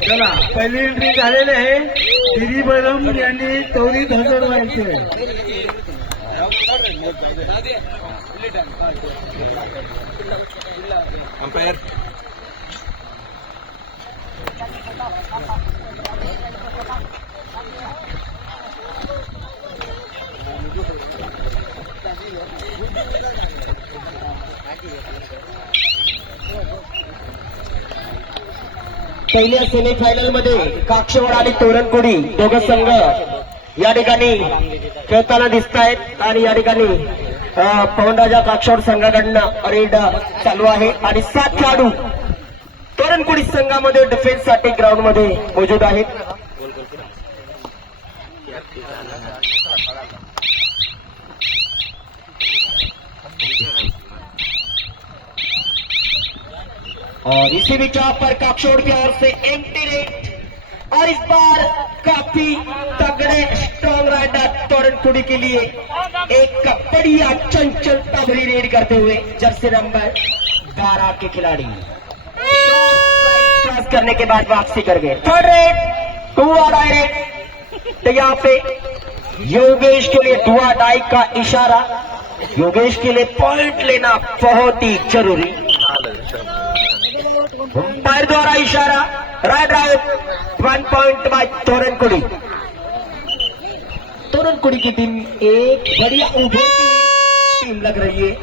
चला पहिली एंट्री झालेली आहे. दिदी बलम यांनी तोरी धसडवायचे अंपायर पहिल्या सेमीफायनलमध्ये काक्षवड आणि तोरणकोडी दोघ संघ या ठिकाणी खेळताना दिसत आहेत आणि या ठिकाणी पवनराजा काक्षवड संघाकडनं रेड चालू आहे आणि सात खेळाडू तोरणकोडी संघामध्ये डिफेन्ससाठी ग्राउंडमध्ये मौजूद आहेत. और इसी भी पर काक्षोड़ की ओर से एंटी रेट और इस बार काफ़ी तगड़े स्ट्रॉन्ग राइडर तोरणकुड़ी के लिए एक बढ़िया चंचल भरी रेड करते हुए जर्सी नंबर बारह के खिलाड़ी। क्रॉस करने के बाद वापसी कर गए। थर्ड रेड टू डायरेक्ट तो यहाँ पे योगेश के लिए दुआ डाई का इशारा। योगेश के लिए पॉइंट लेना बहुत ही ज़रूरी। अंपायर द्वारा इशारा। Right out one point by Torankudi Toran कुड़ी की टीम एक बढ़िया उभरती हुई टीम लग रही है।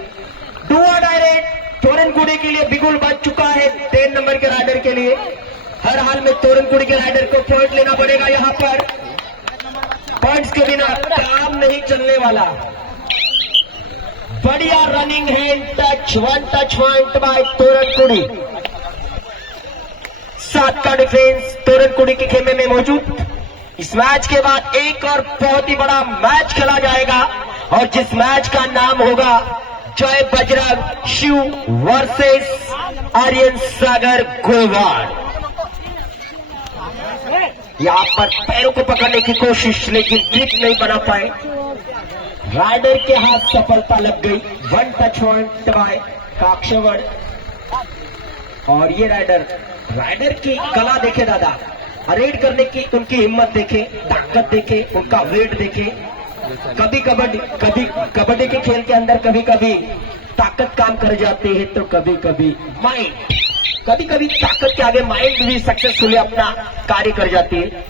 डुआ डायरेक्ट तोरण कुड़ी के लिए बिगुल बच चुका है तीन नंबर के राइडर के लिए। हर हाल में तोरण कुड़ी के राइडर को पॉइंट लेना पड़ेगा यहाँ पर। पॉइंट्स के बिना काम नहीं चलने वाला। बढ़िया running hand touch one touch point by Torankudi सात का डिफेंस तोरण कुड़ी के खेमे में मौजूद। इस मैच के बाद एक और बहुत ही बड़ा मैच खेला जाएगा, और जिस मैच का नाम होगा, जय बजरंग शिव वर्सेस आर्यन सागर गोवाड़ यहाँ पर पैरों को पकड़ने की कोशिश, लेकिन ग्रिप नहीं बना पाए। राइडर के हाथ सफलता लग गई। One touch one by Kakshwad और ये राइडर राइडर की कला देखे दादा। रेड करने की उनकी हिम्मत देखे, ताकत देखे, उनका वेट देखे। कभी कबड्डी कभी कबड्डी के खेल के अंदर कभी कभी ताकत काम कर जाते हैं तो कभी कभी माइंड कभी कभी ताकत के आगे माइंड भी सक्सेसफुली अपना कार्य कर जाती है।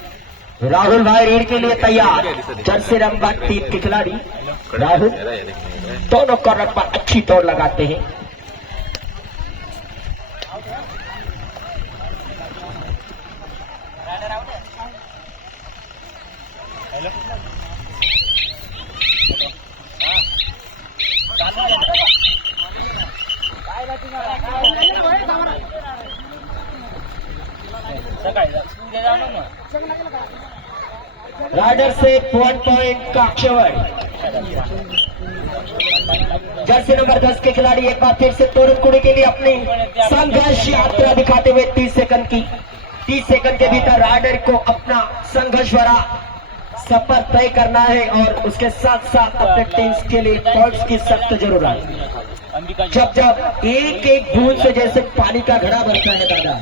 राहुल भाई रेड के लिए तैयार। जर्सी रंगबाग टीम के खिलाड़ी। राहुल, दोनों कॉर्नर पर अच्छी दौड़ लगाते हैं। राइडर से वन पॉइंट का अक्षवर जर्सी नंबर दस के खिलाड़ी एक बार फिर से तोरणकुड़ी के लिए अपनी संघर्ष यात्रा दिखाते हुए तीस सेकंड की, तीस सेकंड के भीतर राइडर को अपना संघर्ष भरा सफ़र तय करना है और उसके साथ साथ अपने टीम्स के लिए पॉइंट्स की सख्त ज़रूरत। है जब जब एक एक बूंद से जैसे पानी का घड़ा बनता है दादा,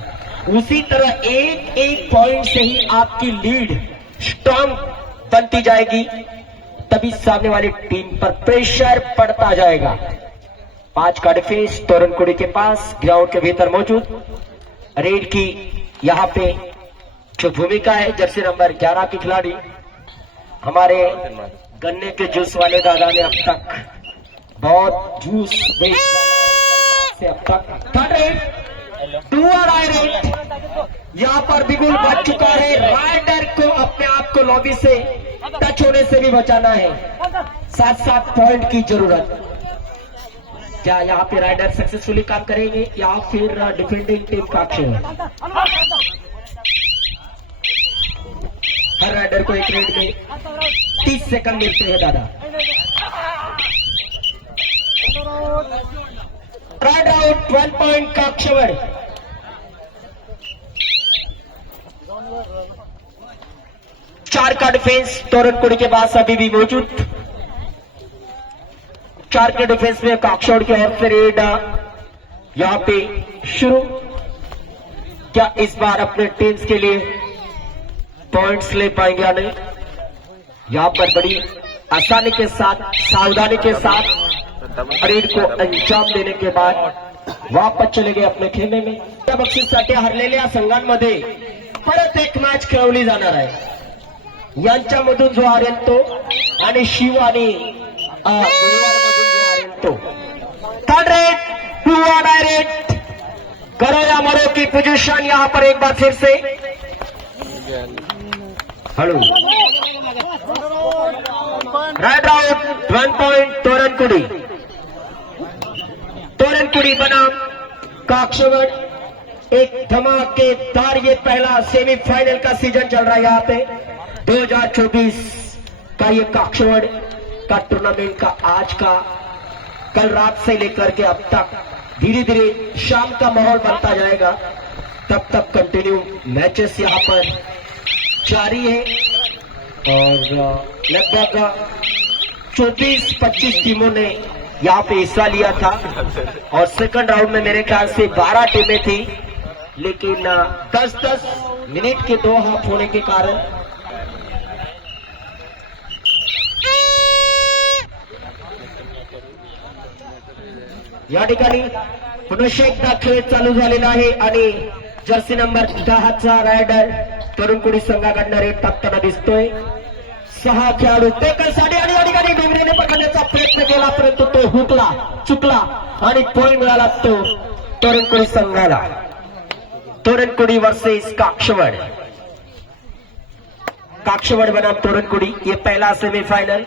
उसी तरह एक एक पॉइंट से ही आपकी लीड स्ट्रांग बनती जाएगी, तभी सामने वाली टीम पर प्रेशर पड़ता जाएगा। पाँच का डिफेंस तोरणकुड़ी के पास ग्राउंड के भीतर मौजूद। रेड की यहाँ पे जो भूमिका है, जर्सी नंबर 11 के खिलाड़ी। हमारे गन्ने के जूस वाले दादा ने अब तक बहुत जूस बेच से अब तक थर्ड रेड टू डायरेक्ट यहाँ पर बिगुल बच चुका है। राइडर को अपने आप को लॉबी से टच होने से भी बचाना है। सात सात पॉइंट की ज़रूरत। क्या यहाँ पे राइडर सक्सेसफुली काम करेंगे? या फिर डिफेंडिंग टीम का अक्षय हर राइडर को एक रेड में तीस सेकंड मिलते हैं, दादा। Right out one point Kakshwad चार का डिफेंस तोरनकुड़ी के पास अभी भी मौजूद। चार के डिफेंस में काक्षौड़ के और से रेड यहाँ पे शुरू। क्या इस बार अपने टीम्स के लिए पॉइंट्स ले पाएंगे या नहीं यहाँ पर बड़ी आसानी के साथ सावधानी के साथ परेड को अंजाम देने के बाद वापस चले गए अपने खेमे में। त्या बक्षीसाठी हरलेल्या संघांमध्ये परत एक मॅच खेळवली जाणार आहे। यांच्यामधून जो हरेल तो आणि शिव आणि अ, तो third raid two one raid करो या मरो की पोजिशन यहाँ पर एक बार फिर से। बनाम काक्षगढ़ एक धमाकेदार ये पहला सेमीफाइनल का सीज़न चल रहा है यहाँ पे. 2024 का ये काक्षगढ़ का टूर्नामेंट का आज का कल रात से लेकर के अब तक धीरे धीरे शाम का माहौल बनता जाएगा. तब तक कंटिन्यू मैचेस यहाँ पर. जारी है। और लगभग 24-25 टीमों ने यहाँ पे हिस्सा लिया था। और सेकंड राउंड में मेरे ख्याल से 12 टीमें थी। लेकिन 10-10 मिनट के दो हाफ़ होने के कारण या ठिकाणी पुनश्च एकदा चालू आणि जर्सी नंबर दहाचा रायडर तरुणकुडी संघाकडनं रेट टाकताना दिसतोय. सहा खेळाडू टेकलसाठी आणि या ठिकाणी डोंगरेने पकडण्याचा प्रयत्न केला परंतु तो हुकला चुकला आणि पॉईंट मिळाला तो तरुणकुडी संघाला. तोरणकुड़ी वर्सेस काक्षवड़ काक्षवड़ बनाम तोरणकुड़ी ये पहला सेमीफाइनल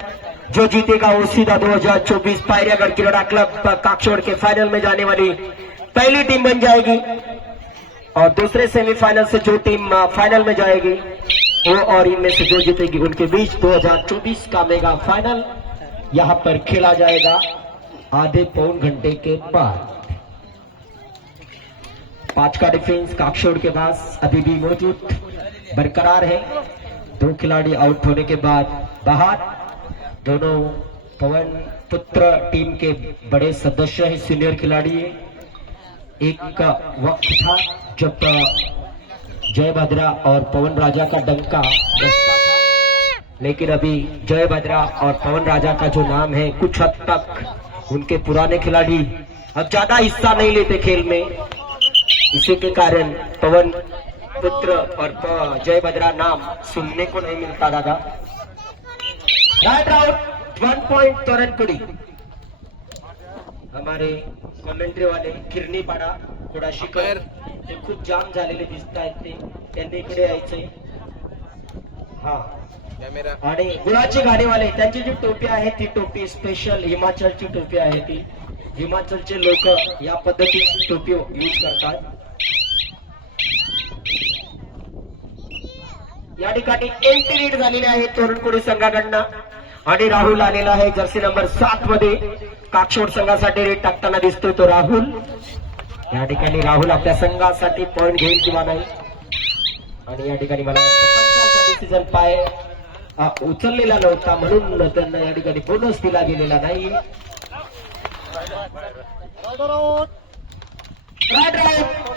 जो जीतेगा वो सीधा 2024 पायरियागढ़ किरोड़ा क्लब काक्षवड़ के फाइनल में जाने वाली पहली टीम बन जाएगी. और दूसरे सेमीफाइनल से जो टीम फाइनल में जाएगी, वो और इनमें से जो जीतेगी उनके बीच 2024 का मेगा फाइनल यहाँ पर खेला जाएगा आधे पौन घंटे के बाद। पाँच का डिफेंस काक्षोड़ के पास, अभी भी मौजूद, बरकरार है। दो खिलाड़ी आउट होने के बाद बाहर। दोनों पवन पुत्र टीम के बड़े सदस्य हैं, सीनियर खिलाड़ी है। एक का वक्त था जब जय भद्रा और पवन राजा का डंका बजता था। लेकिन अभी जय भद्रा और पवन राजा का जो नाम है, कुछ हद तक उनके पुराने खिलाड़ी अब ज़्यादा हिस्सा नहीं लेते खेल में। इसी के कारण पवन पुत्र और जय भद्रा नाम सुनने को नहीं मिलता, दादा। Right out one point Torankudi हमारे कमेंट्री वाले किरणी पाडा कुडाशीकर ते खूप जाम झालेले दिसत आहेत ते. त्यांनी इकडे यायचंय. हा. आणि गुळाची गाडीवाले त्यांची जी टोपी आहे ती टोपी स्पेशल हिमाचलची टोपी आहे ती. हिमाचलचे लोक या पद्धतीची टोपी यूज करतात. या ठिकाणी एंट्री रीड झालेली आहे तोरणकोडी संघाकडनं. आणि राहुल आलेला आहे जर्सी नंबर सात मध्ये. काक्षोड संघासाठी रेड टाकताना दिसतोय तो राहुल. या ठिकाणी राहुल आपल्या संघासाठी पॉइंट घेईल किंवा नाही? आणि या ठिकाणी मला डिसिजन पाय उचललेला नव्हता म्हणून त्यांना या ठिकाणी बोनस दिला गेलेला नाही.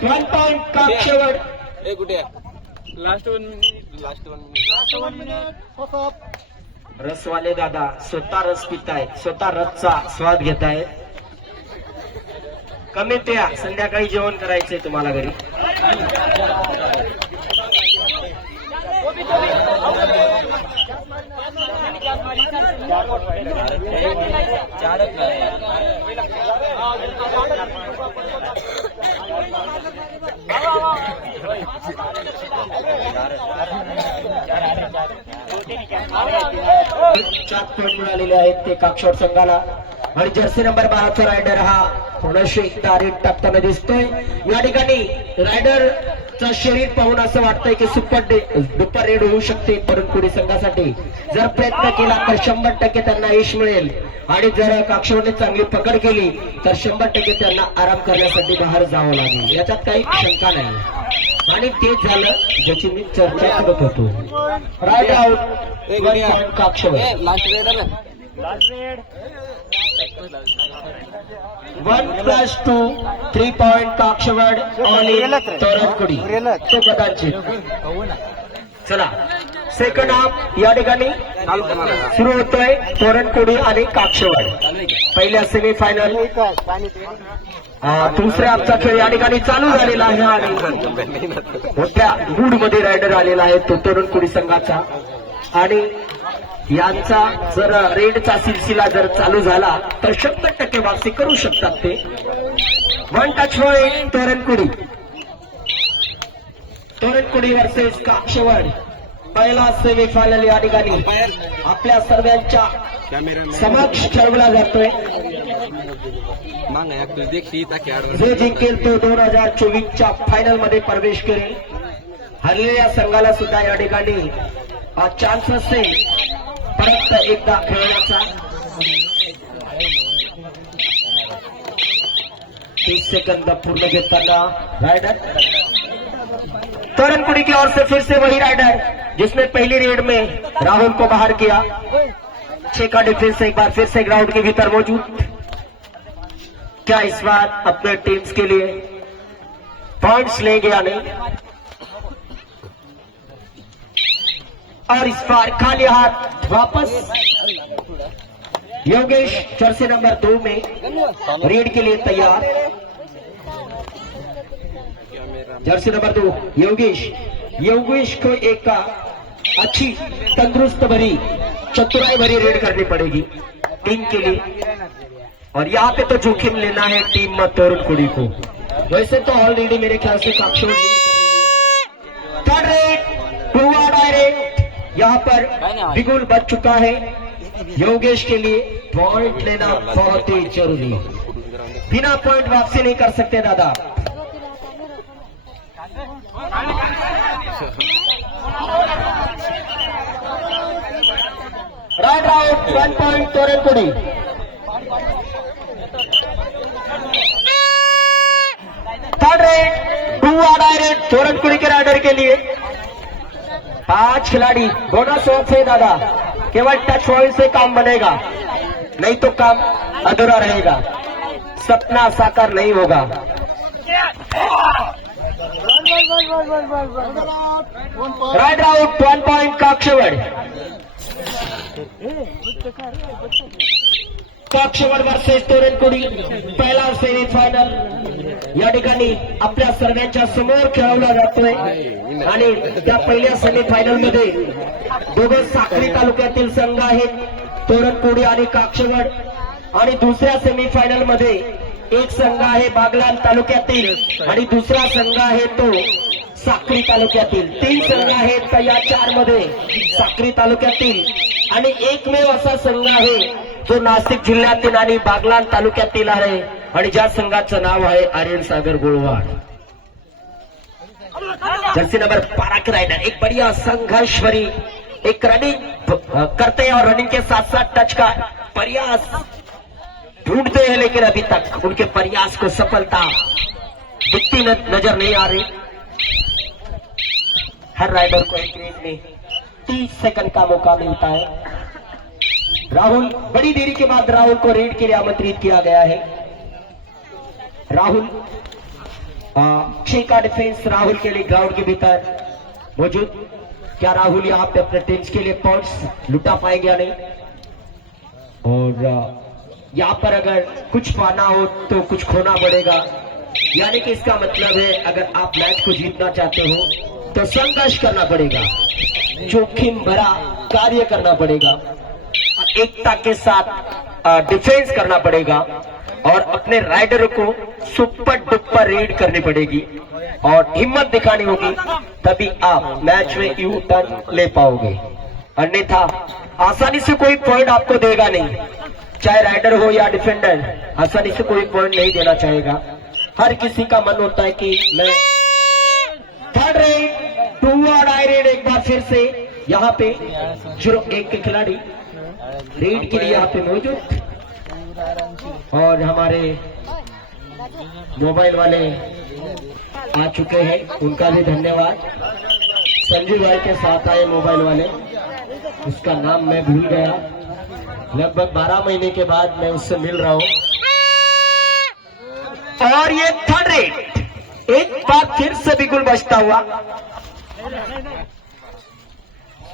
वन पॉइंट काक्षवड ए कुठे लास्ट वन लास्ट वन रसवाले दादा स्वतः रस पितायत स्वतः रसचा स्वाद घेतायत कमी प्या संध्याकाळी जेवण करायचंय तुम्हाला घरी चार पॉईंट मिळालेले आहेत ते काक्षोड संघाला. आणि जर्सी नंबर बाराचा रायडर हा थोडंसे एकदा रेट टाकताना दिसतोय. या ठिकाणी रायडर शरीर पाहून असं वाटतंय की सुपर डे दुप्पर रेड होऊ शकते परंतुडी संघासाठी. जर प्रयत्न केला तर शंभर टक्के त्यांना यश मिळेल. आणि जर काक्षवने चांगली पकड केली तर शंभर टक्के त्यांना आराम करण्यासाठी बाहेर जावं लागेल. याच्यात काही शंका नाही. आणि तेच झालं ज्याची मी चर्चा करत होतो. Right out Kakshwar. One plus two three point Kakshwad आणि तो चला. सेकंड हाफ या ठिकाणी सुरू होतोय. तोरणकुडी आणि काक्षवड. पहिल्या सेमी दुसरा दुसऱ्या खेळ या ठिकाणी चालू झालेला आहे आणि मोठ्या गुडमध्ये रायडर आलेला आहे तो तोरणकुडी संघाचा. आणि यांचा जर रेडचा सिलसिला जर चालू झाला तर शंभर टक्के वापसी करू शकतात ते. One touch point Torankudi Torankudi versus Kakshwad पहिला सेमी फायनल या ठिकाणी आपल्या सर्वांच्या समक्ष ठरवला जातोय. जे जिंकेल तो दोन हजार चोवीसच्या फायनलमध्ये प्रवेश करेल. हरलेल्या संघाला सुद्धा या ठिकाणी चान्स असेल. परत एकदा खेळण्याचा. तीस सेकंद पूर्ण घेताना रायडर तोरणकुड़ी की ओर से फिर से वही राइडर जिसने पहली रेड में राहुल को बाहर किया, छह का डिफेंस एक बार फिर से ग्राउंड के भीतर मौजूद। क्या इस बार अपने टीम्स के लिए पॉइंट्स लेंगे या नहीं? और इस बार खाली हाथ वापस योगेश जर्सी नंबर दो में रेड के लिए तैयार। जर्सी नंबर दो, योगेश। योगेश को एक अच्छी, तंदुरुस्त भरी चतुराई भरी रेड करनी पड़ेगी टीम के लिए। और यहाँ पे तो जोखिम लेना है टीम तोरण कुड़ी को। वैसे तो ऑलरेडी मेरे ख्याल से Kakshor third raid two direct यहाँ पर बिगुल बच चुका है योगेश के लिए। पॉइंट लेना बहुत ही ज़रूरी है। बिना पॉइंट वापसी नहीं कर सकते दादा। Right out one point Torankudi third raid two direct Torankudi के राइडर के लिए. पाँच खिलाड़ी बोनस ऑफ़ है दादा केवल टच पॉइंट से काम बनेगा. नहीं तो काम अधूरा रहेगा. सपना साकार नहीं होगा. Right out one point Kakshwad Kakshwad versus Torankudi पहिला सेमी फायनल या ठिकाणी आपल्या सर्वांच्या समोर खेळवला जातोय. आणि त्या पहिल्या सेमी फायनलमध्ये दोघं साखरी तालुक्यातील संघ आहेत तोरणकोडी आणि काक्षवड आणि दुसऱ्या सेमी फायनलमध्ये एक संघ आहे बागलाण तालुक्यातील आणि दुसरा संघ आहे तो साक्री तालुक्यातील. तीन संघ आहेत तर या चारमध्ये साक्री तालुक्यातील. आणि एकमेव असा संघ आहे जो नाशिक जिल्ह्यातील आणि बागलाण तालुक्यातील आहे. आणि ज्या संघाचं नाव आहे आर्यन सागर गोळवाड. जर्सी नंबर पाराक के राइडर एक बढ़िया संघर्षवरी एक रनिंग करते हैं और रनिंग के साथ साथ टच का बढ़िया ढूंढते हैं, लेकिन अभी तक उनके प्रयास को सफलता दिखती नज़र नहीं आ रही। हर राइडर को एक रेस में तीस सेकंड का मौका मिलता है। राहुल, बड़ी देरी के बाद राहुल को रेड के लिए आमंत्रित किया गया है। राहुल छह का डिफेंस राहुल के लिए ग्राउंड के भीतर मौजूद। क्या राहुल, यहाँ पे अपने टीम्स के लिए पॉइंट्स लुटा पाएँगे या नहीं? और यहाँ पर अगर कुछ पाना हो तो कुछ खोना पड़ेगा। यानी कि इसका मतलब है, अगर आप मैच को जीतना चाहते हो तो संघर्ष करना पड़ेगा, जोखिम भरा कार्य करना पड़ेगा एकता के साथ डिफेंस करना पड़ेगा, और अपने राइडर को सुपर डुपर रेड करनी पड़ेगी, और हिम्मत दिखानी होगी, तभी आप मैच में यू टर्न ले पाओगे। अन्यथा, आसानी से कोई पॉइंट आपको देगा नहीं। चाहे राइडर हो या डिफेंडर आसानी इसे कोई पॉइंट नहीं देना चाहेगा। हर किसी का मन होता है कि मैं थर्ड रेड टू और आई रेड एक बार फिर से यहाँ पे ज़ीरो एक के खिलाड़ी रेड के लिए यहाँ पे मौजूद। और हमारे मोबाइल वाले आ चुके हैं, उनका भी धन्यवाद। संजू भाई के साथ आए मोबाइल वाले, उसका नाम मैं भूल गया। लगभग 12 महीने के बाद मैं उससे मिल रहा हूँ। और ये थर्ड रेट एक बार फिर से बिगुल बजता हुआ।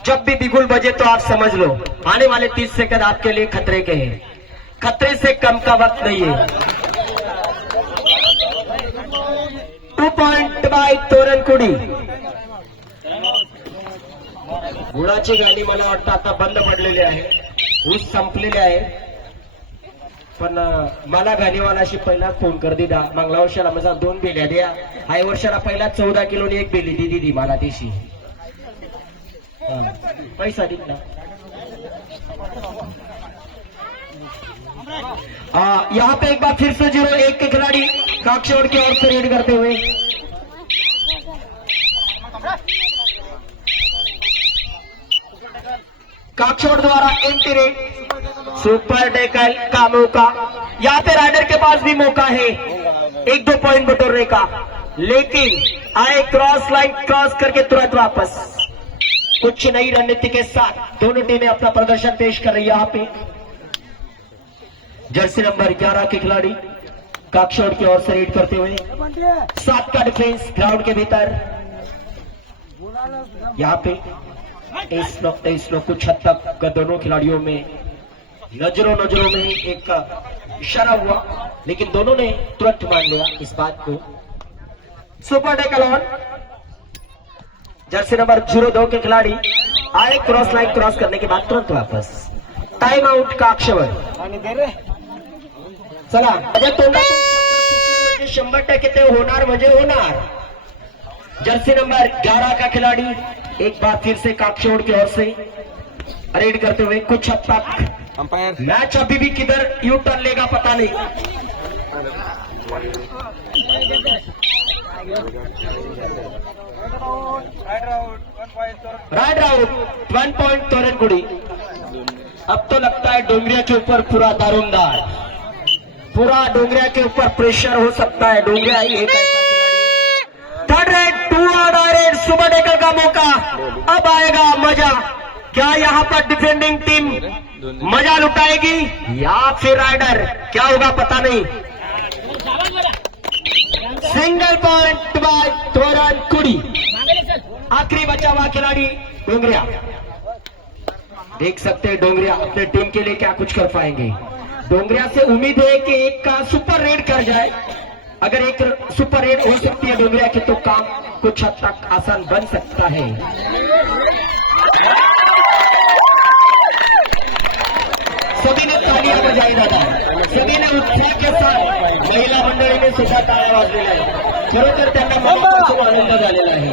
जब भी बिगुल बजे तो आप समझ लो आने वाले 30 सेकंड आपके लिए खतरे के हैं। खतरे से कम का वक्त नहीं है। टू पॉइंट बाय तोरणकुडी गुळाची गाडी मला वाटतं आता बंद पडलेली आहे ऊस संपलेले आहे. पण मला गाडीवालाशी पहिला फोन कर दिदा. मागल्या वर्षाला माझा दोन बेल्या द्या. आई वर्षाला पहिला चौदा किलोनी एक बेली दी दिदी मला देशी. हा. पैसा दिल यहाँ पे एक बार फिर से जीरो एक के खिलाड़ी काक्षोड़ की ओर से रेड करते हुए. काक्षोड़ द्वारा एंटी रेड सुपर डेकल का मौका। यहाँ पे राइडर के पास भी मौका है। एक दो पॉइंट बटोरने का। लेकिन आए क्रॉस लाइन क्रॉस करके तुरंत वापस। कुछ नई रणनीति के साथ दोनों टीमें अपना प्रदर्शन पेश कर रही है यहाँ पे। जर्सी नंबर 11 के खिलाड़ी काक्षोड़ की ओर से रीड करते हुए। सात का डिफेंस ग्राउंड के भीतर। यहाँ पे नो, इस नो कुछ हद तक दोनों खिलाड़ियों में नजरों नजरों में एक इशारा हुआ। लेकिन दोनों ने तुरंत मान लिया इस बात को। Super on. Jersey number zero दो के खिलाड़ी आए क्रॉस लाइन क्रॉस करने के बाद तुरंत वापस। टाइम आउट का अक्षवर चला तोंडातून म्हणजे शंभर टक्के ते होणार म्हणजे होणार। जर्सी नंबर 11 का खिलाड़ी एक बार फिर से काक्षोड़ की ओर से रेड करते हुए कुछ हद तक अंपायर। मैच अभी भी किधर यू टर्न लेगा पता नहीं। Right out one point Torankudi अब तो लगता है डोंगरिया के ऊपर पूरा दारोमदार। पूरा डोंगरिया के ऊपर प्रेशर हो सकता है डोंगरिया ही एक ऐसा रेड टू और सुबह डेकर का मौका। अब आएगा मज़ा। क्या यहाँ पर डिफेंडिंग टीम मज़ा लुटाएगी? या फिर राइडर क्या होगा पता नहीं। सिंगल पॉइंट बाय तोरण कुड़ी आखिरी बचा हुआ खिलाड़ी डोंगरिया। देख सकते हैं डोंगरिया अपने टीम के लिए क्या कुछ कर पाएँगे। डोंगरिया से उम्मीद है कि एक का सुपर रेड कर जाए। अगर एक सुपर रेड हो सकती है डोगरिया की तो काम कुछ हद तक आसान बन सकता है। सभी ने तालियां बजाई दादा। सभी ने उत्साह के साथ महिला मंडळीने सुद्धा टाळ्या वाजलेल्या आहेत खरोखर त्यांना मनापासून आनंद झालेला आहे.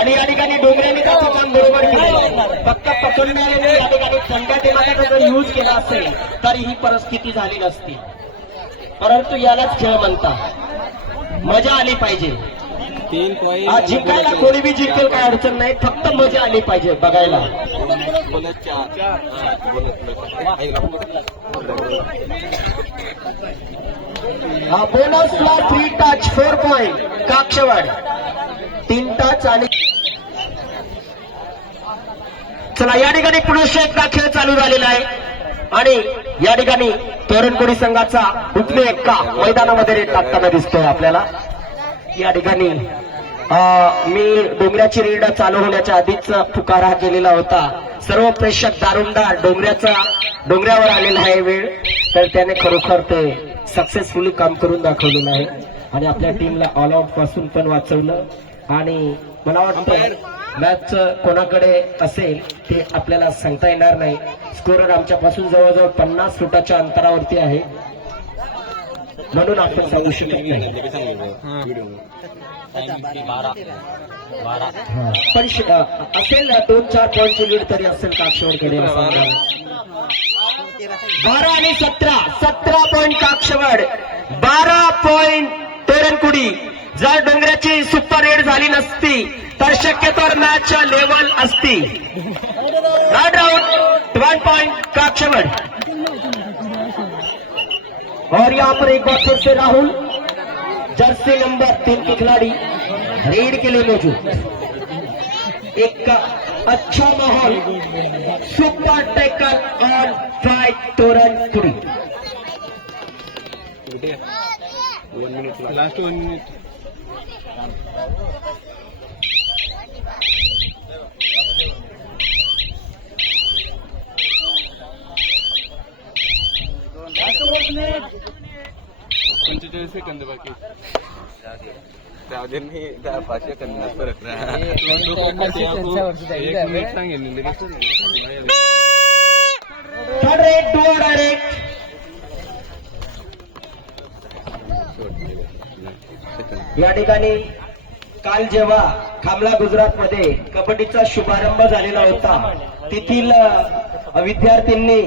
आणि या ठिकाणी डोंगऱ्यांनी त्याचं काम बरोबर केलं फक्त पकडण्याने या ठिकाणी थंड संघटनेचा जर यूज केला असेल तर ही परिस्थिती झाली नसती. परंतु यालाच खेळ म्हणतात. मजा आली पाहिजे. जिंकायला कोणी बी जिंकेल काय अडचण नाही फक्त मजा आली पाहिजे बघायला. हा बोनसला three touch four point Kakshwad. तीन टच आणि चला या ठिकाणी पुरुष एकदा खेळ चालू झालेला आहे. आणि या ठिकाणी तोरणकोडी संघाचा उपने एक्का मैदानामध्ये रेट टाकताना दिसतोय आपल्याला. या ठिकाणी अं, मी डोंगऱ्याची रेड चालू होण्याच्या आधीच पुकारा केलेला होता. सर्व प्रेक्षक दारुमदार डोंगऱ्याचा डोंगऱ्यावर आलेला आहे वेळ. तर त्याने खरोखर ते सक्सेसफुली काम करून दाखवलेलं आहे. आणि आपल्या टीमला ऑल आउटपासून पण वाचवलं. आणि मला वाटतं मॅच कोणाकडे असेल ते आपल्याला सांगता येणार नाही. स्कोरर आमच्यापासून जवळजवळ पन्नास फुटाच्या अंतरावरती आहे. म्हणून आपण सांगू शकत नाही. पण असेल ना दोन चार पॉईंटची लीड तरी असेल काक्षवडकडे बारा आणि सतरा. सतरा पॉईंट काक्षवड बारा पॉईंट तोरणकुडी. जर डोंगराची सुपर रेड झाली नसती तर मॅच लेवल असती राउंड वन पॉइंट काक्षवड और यहाँ पर एक बार फिर से राहुल, जर्सी नंबर तीन के खिलाड़ी रेड के लिए मौजूद। एक का अच्छा माहौल, सुपर टैकल और fight Torankudi last one minute पंचेचाळीस सेकंद बाकी. त्या फरक सांगेन डायरेक्ट या ठिकाणी काल जेव्हा खामला गुजरात मध्ये कबड्डीचा शुभारंभ झालेला होता तेथील विद्यार्थ्यांनी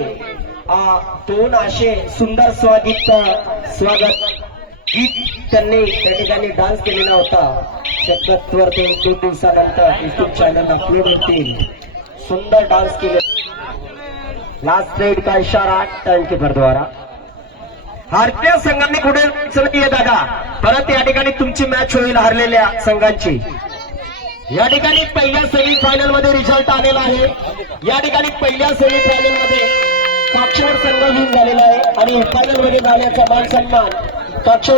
दोन असे सुंदर स्वागत स्वागत गीत त्यांनी त्या ठिकाणी डान्स केलेला होता. शक्यतवर ते दोन दिवसानंतर युट्यूब चॅनल अपलोड होतील. सुंदर डान्स केले. लास्ट रेड का इशारा? टाइमकीपर द्वारा भारतीय संघांनी पुढे चलतीये दादा. परत या ठिकाणी तुमची मॅच होईल हारलेल्या संघांची. या ठिकाणी पहिल्या सेमी फायनलमध्ये रिझल्ट आलेला आहे. या ठिकाणी पहिल्या सेमी फायनलमध्ये काक्षर संघ झालेला आहे आणि फायनलमध्ये जाण्याचा मान सन्मान. काक्षर